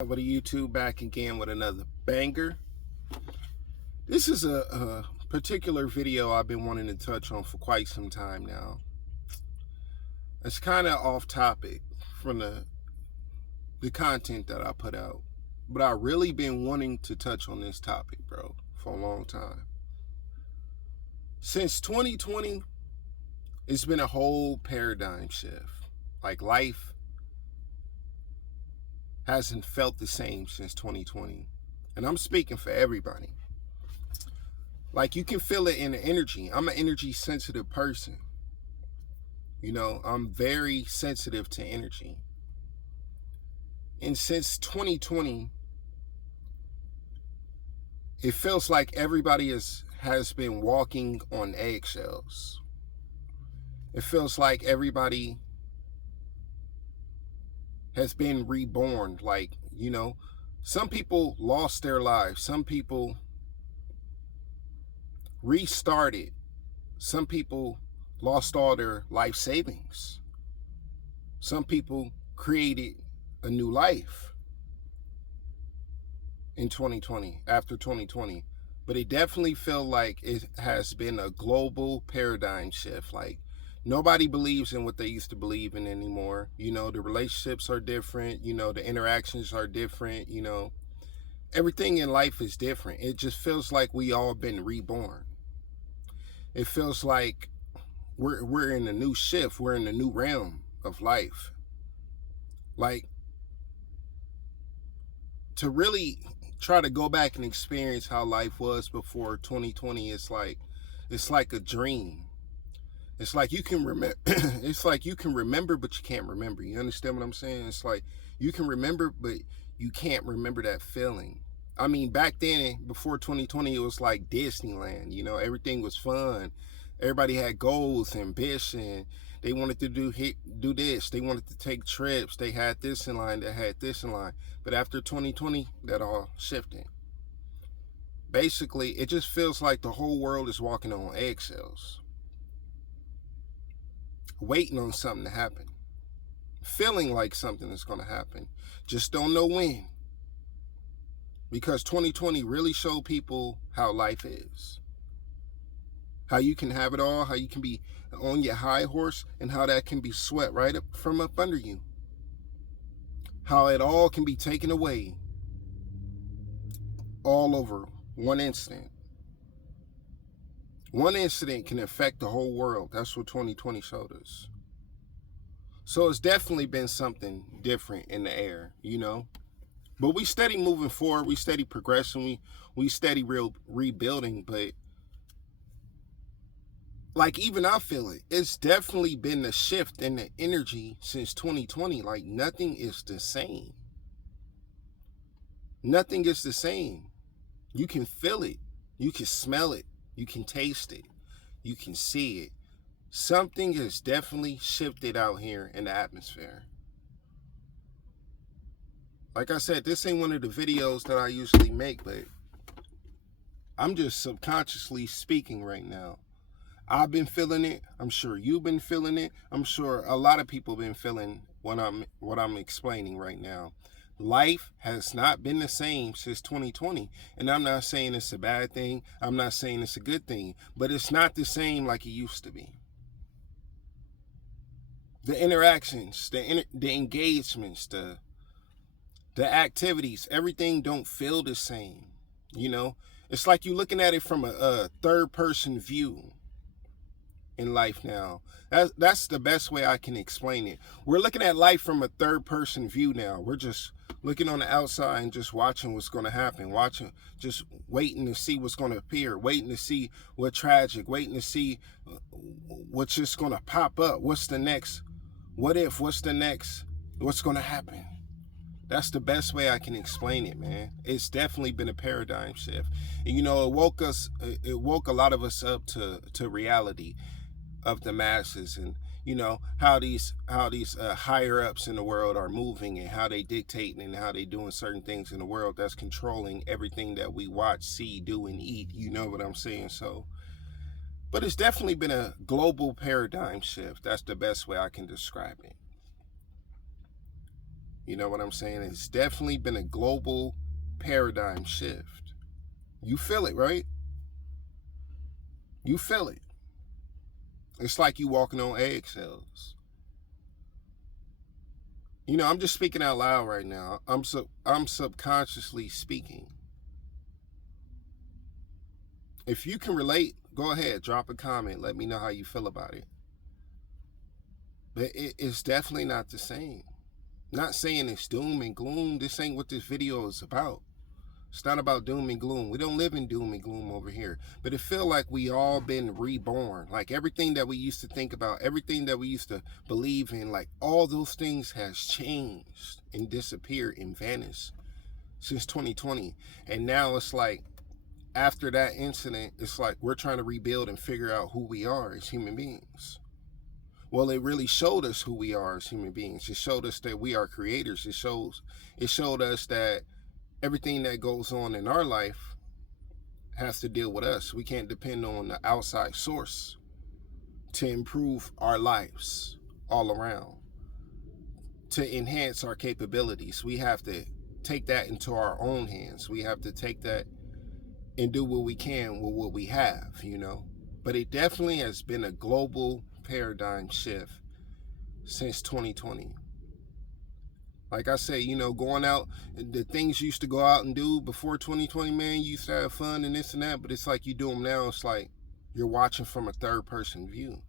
Over to YouTube back again with another banger. This is a particular video I've been wanting to touch on for quite some time now. It's kind of off topic from the content that I put out, but I really been wanting to touch on this topic, bro, for a long time. Since 2020, it's been a whole paradigm shift. Like life hasn't felt the same since 2020. And I'm speaking for everybody. Like you can feel it in the energy. I'm an energy sensitive person. I'm very sensitive to energy. And since 2020, it feels like everybody has been walking on eggshells. It feels like everybody has been reborn. Some people lost their lives. Some people restarted. Some people lost all their life savings. Some people created a new life in 2020, after 2020. But it definitely feels like it has been a global paradigm shift. Like nobody believes in what they used to believe in anymore. The relationships are different. The interactions are different. Everything in life is different. It just feels like we all been reborn. It feels like we're in a new shift. We're in a new realm of life. Like to really try to go back and experience how life was before 2020, it's like a dream. It's like you can remember. It's like you can remember, but you can't remember. You understand what I'm saying? It's like you can remember, but you can't remember that feeling. I mean, back then, before 2020, it was like Disneyland. Everything was fun. Everybody had goals, ambition. They wanted to do this. They wanted to take trips. They had this in line. They had this in line. But after 2020, that all shifted. Basically, it just feels like the whole world is walking on eggshells, waiting on something to happen, feeling like something is going to happen, just don't know when. Because 2020 really showed people how life is, how you can have it all, how you can be on your high horse, and how that can be swept right up from up under you, how it all can be taken away all over one instant. One incident can affect the whole world. That's what 2020 showed us. So it's definitely been something different in the air, But we steady moving forward. We steady progressing. We steady rebuilding. But like even I feel it. It's definitely been a shift in the energy since 2020. Like nothing is the same. Nothing is the same. You can feel it. You can smell it. You can taste it. You can see it. Something has definitely shifted out here in the atmosphere. Like I said, this ain't one of the videos that I usually make, but I'm just subconsciously speaking right now. I've been feeling it. I'm sure you've been feeling it. I'm sure a lot of people have been feeling what I'm explaining right now. Life has not been the same since 2020. And I'm not saying it's a bad thing. I'm not saying it's a good thing. But it's not the same like it used to be. The interactions, the engagements, the activities, everything don't feel the same. It's like you're looking at it from a third person view in life now. That's the best way I can explain it. We're looking at life from a third person view now. We're just looking on the outside and just watching what's going to happen, just waiting to see what's going to appear, waiting to see what's tragic, waiting to see what's just going to pop up. What's the next? What if? What's the next? What's going to happen? That's the best way I can explain it, man. It's definitely been a paradigm shift. And, it woke a lot of us up to reality of the masses, and how these higher ups in the world are moving, and how they dictate, and how they doing certain things in the world that's controlling everything that we watch, see, do, and eat. You know what I'm saying? So, but it's definitely been a global paradigm shift. That's the best way I can describe it. You know what I'm saying? It's definitely been a global paradigm shift. You feel it, right? You feel it. It's like you walking on eggshells. You know, I'm just speaking out loud right now. I'm subconsciously speaking. If you can relate, go ahead, drop a comment. Let me know how you feel about it. But it's definitely not the same. Not saying it's doom and gloom. This ain't what this video is about. It's not about doom and gloom. We don't live in doom and gloom over here. But it feel like we all been reborn. Like everything that we used to think about, everything that we used to believe in, like all those things has changed and disappeared and vanished since 2020. And now it's like, after that incident, it's like we're trying to rebuild and figure out who we are as human beings. Well, it really showed us who we are as human beings. It showed us that we are creators. It showed us that everything that goes on in our life has to deal with us. We can't depend on the outside source to improve our lives all around, to enhance our capabilities. We have to take that into our own hands. We have to take that and do what we can with what we have, you know. But it definitely has been a global paradigm shift since 2020. Like I say, you know, going out, the things you used to go out and do before 2020, man, you used to have fun and this and that, but it's like you do them now, it's like you're watching from a third person view.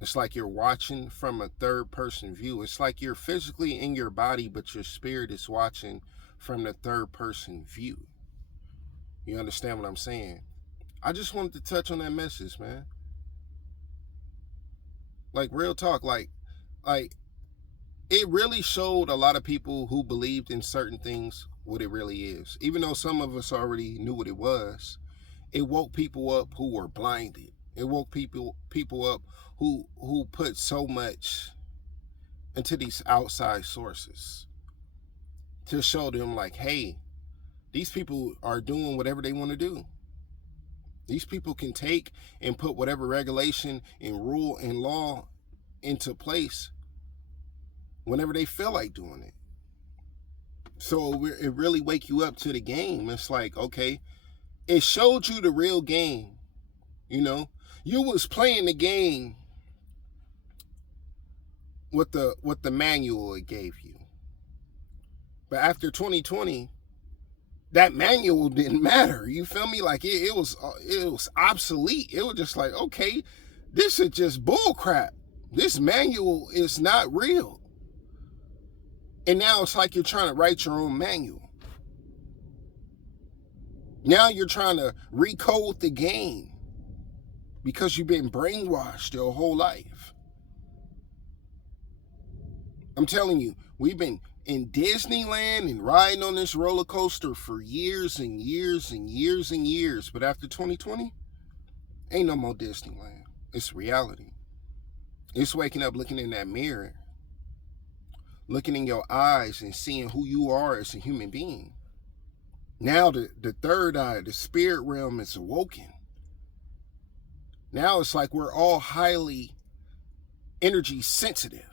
It's like you're watching from a third person view. It's like you're physically in your body, but your spirit is watching from the third person view. You understand what I'm saying? I just wanted to touch on that message, man. Like real talk, like it really showed a lot of people who believed in certain things what it really is. Even though some of us already knew what it was, it woke people up who were blinded. It woke people up who put so much into these outside sources to show them like, hey, these people are doing whatever they want to do. These people can take and put whatever regulation and rule and law into place whenever they feel like doing it. So it really wake you up to the game. It's like, okay, it showed you the real game. You know, you was playing the game with the manual it gave you. But after 2020, that manual didn't matter. You feel me? Like it was obsolete. It was just like, okay, this is just bull crap. This manual is not real. And now it's like you're trying to write your own manual. Now you're trying to recode the game because you've been brainwashed your whole life. I'm telling you, we've been in Disneyland and riding on this roller coaster for years and years and years and years. But after 2020, ain't no more Disneyland. It's reality. It's waking up, looking in that mirror, looking in your eyes and seeing who you are as a human being. Now the third eye, the spirit realm is awoken. Now it's like we're all highly energy sensitive.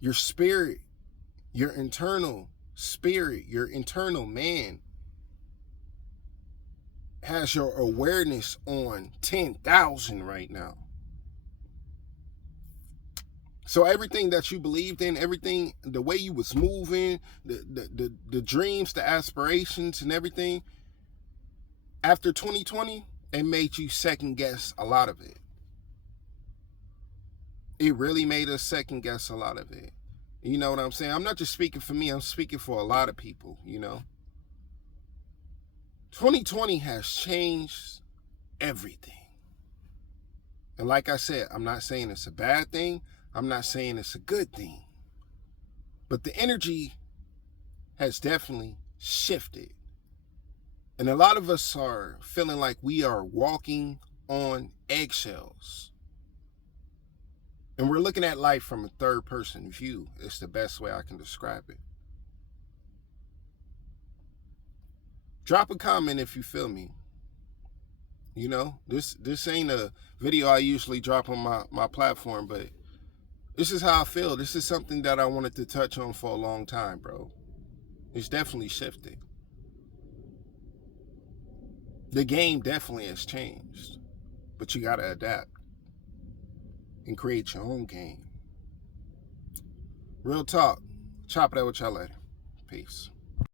Your spirit, your internal spirit, your internal man has your awareness on 10,000 right now. So everything that you believed in, everything, the way you was moving, the dreams, the aspirations and everything, after 2020, it made you second guess a lot of it. It really made us second guess a lot of it. You know what I'm saying? I'm not just speaking for me, I'm speaking for a lot of people, you know. 2020 has changed everything. And like I said, I'm not saying it's a bad thing. I'm not saying it's a good thing. But the energy has definitely shifted. And a lot of us are feeling like we are walking on eggshells. And we're looking at life from a third person view. It's the best way I can describe it. Drop a comment if you feel me. You know, this ain't a video I usually drop on my platform, but this is how I feel. This is something that I wanted to touch on for a long time, bro. It's definitely shifted. The game definitely has changed, but you gotta adapt and create your own game. Real talk. Chop it out with y'all later. Peace.